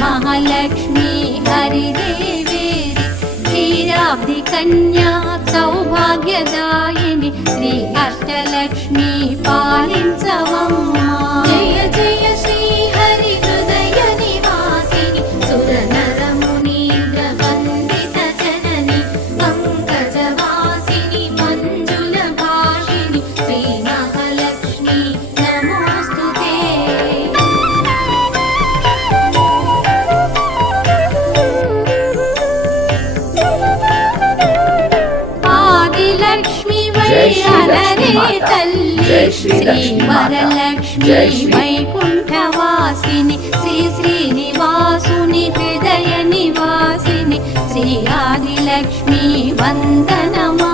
महालक्ष्मी हरिदेवेरि क्षीराब्धि कन्या सौभाग्यदायिनि श्री अष्टलक्ष्मी पालिंचवम्मा जय जय श्री हरि हृदय निवासिनि सुरनर मुनीन्द्र वन्दित जननि पंकजवासिनि मंजुल भाषिनि श्री महालक्ष्मी नमोस्तुते आदिलक्ष्मी वैरलरे तल्ली श्री वरलक्ष्मी वैकुण्ठवासिनि श्री श्रीनिवासुनि हृदय निवासिनि श्री आदिलक्ष्मी वन्दनम्